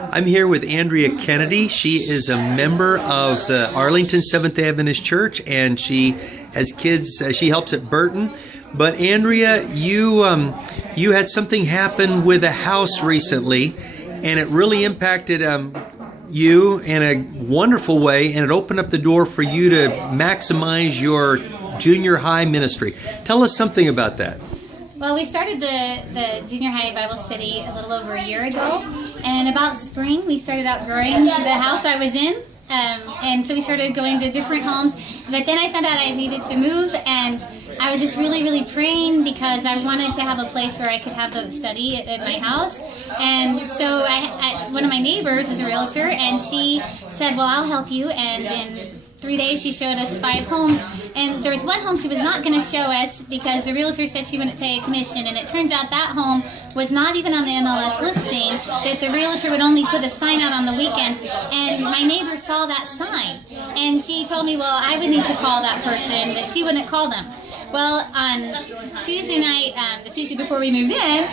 I'm here with Andrea Kennedy. She is a member of the Arlington Seventh-day Adventist Church, and she has kids. She helps at Burton. But Andrea, you had something happen with a house recently, and it really impacted you in a wonderful way, and it opened up the door for you to maximize your junior high ministry. Tell us something about that. Well, we started the junior high Bible study a little over a year ago, and about spring we started outgrowing the house I was in, and so we started going to different homes. But then I found out I needed to move, and I was just really praying because I wanted to have a place where I could have the study at my house. And so one of my neighbors was a realtor, and she said, well, I'll help you. And in 3 days she showed us 5 homes, and there was one home she was not going to show us because the realtor said she wouldn't pay a commission, and it turns out that home was not even on the MLS listing, that the realtor would only put a sign out on the weekends. And my neighbor saw that sign, and she told me, well, I would need to call that person, but she wouldn't call them. Well, on Tuesday night, the Tuesday before we moved in,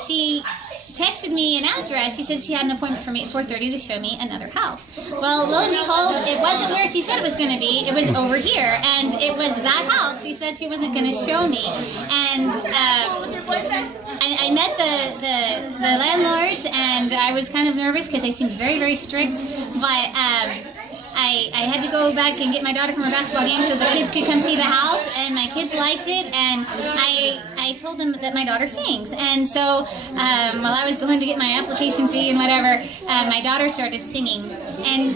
she texted me an address. She said she had an appointment for me at 4:30 to show me another house. Well, lo and behold, it wasn't where she said it was going to be. It was over here, and it was that house she said she wasn't going to show me. And I met the landlords, and I was kind of nervous because they seemed very strict, but I had to go back and get my daughter from a basketball game so the kids could come see the house, and my kids liked it, and I told them that my daughter sings. And so while I was going to get my application fee and whatever, my daughter started singing. And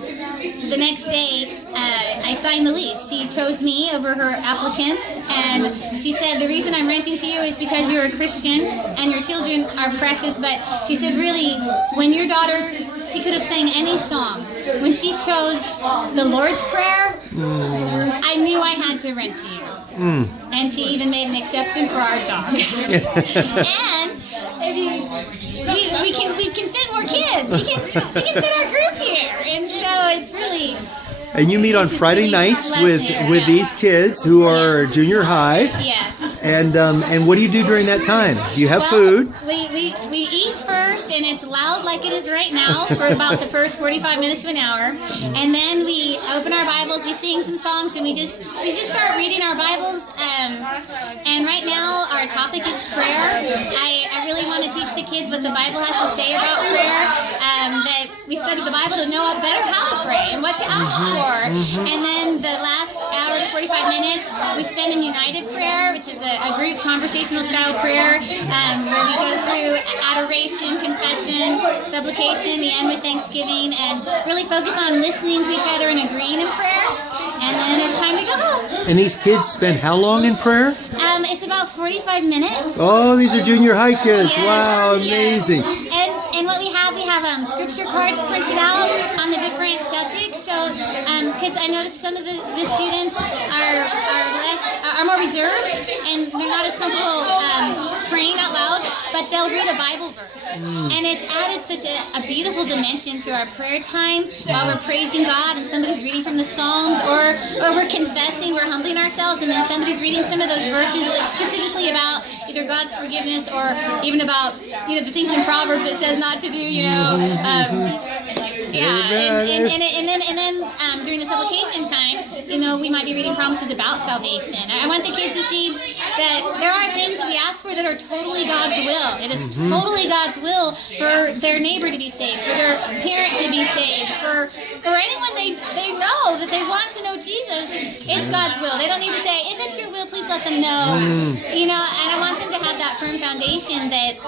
the next day, I signed the lease. She chose me over her applicants, and she said, the reason I'm renting to you is because you're a Christian and your children are precious. But she said, really, when your daughter, she could have sang any song. When she chose the Lord's Prayer, I knew I had to rent to you. And she even made an exception for our dog. And we can fit more kids. We can fit our group here, and so it's really. And you meet on Friday nights with these kids who are junior high. Yes. And what do you do during that time? You have food. We eat first, and it's loud like it is right now for about the first 45 minutes to an hour, and then we open our Bibles, we sing some songs, and we just start reading our Bibles. And right now our topic is prayer. I really want to teach the kids what the Bible has to say about prayer. That we study the Bible to know better how to pray and what to ask for. And then the last hour to 45 minutes we spend in united prayer, which is a group conversational style prayer, where we go through adoration, confession, supplication, the end with thanksgiving, and really focus on listening to each other and agreeing in prayer. And then it's time to go home. And these kids spend how long in prayer? It's about 45 minutes. Oh, these are junior high kids. Yes, wow, amazing. Yes. And what we have scripture cards printed out on the different subjects. So, because I noticed some of the students are more reserved, and they're not as comfortable praying out loud, but they'll read a Bible verse. And it's added such a beautiful dimension to our prayer time while we're praising God, and somebody's reading from the Psalms, or we're confessing, we're humbling ourselves, and then somebody's reading some of those verses like specifically about either God's forgiveness or even about the things in Proverbs it says not to do. And then during the supplication time, we might be reading promises about salvation. I want the kids to see that there are things that we ask for that are totally God's will. It is totally God's will for their neighbor to be saved, for their parent to be saved, for anyone they know that they want to know Jesus. It's God's will. They don't need to say, if it's your will, please let them know. And I want them to have that firm foundation that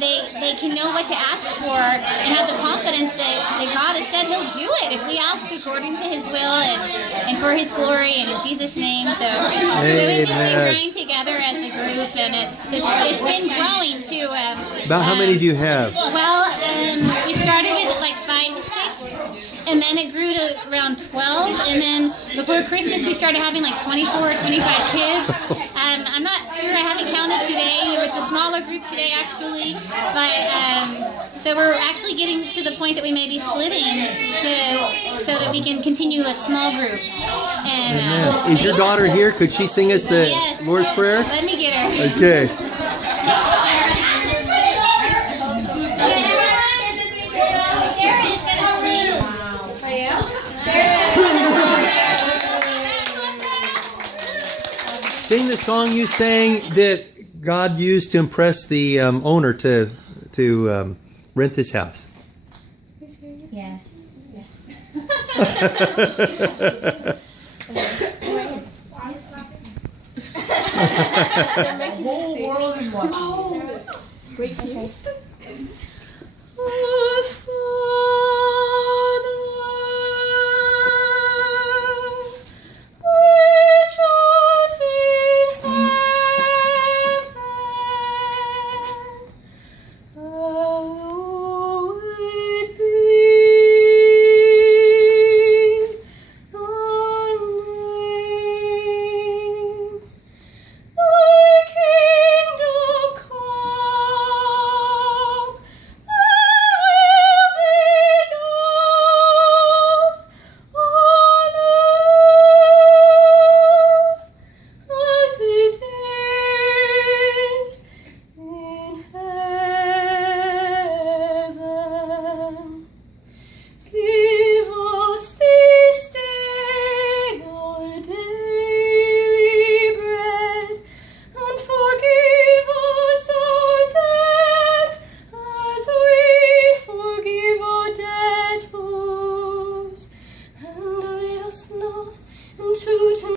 they can know what to ask for and have the confidence that God has said He'll do it if we ask according to His will and for His glory and in Jesus' name. So we've just been growing together as a group, and it's been growing too. About how many do you have? Well, we started at like 5 to 6, and then it grew to around 12, and then before Christmas we started having like 24 or 25 kids. I'm not sure, I haven't counted today. It's a smaller group today actually, but so we're actually getting to the point that we may be splitting so that we can continue a small group. And is your daughter here? Could she sing us the Lord's Prayer? Let me get her. Okay. Sing the song you sang that God used to impress the owner to rent this house. Yes. The whole world is watching. Breaks you.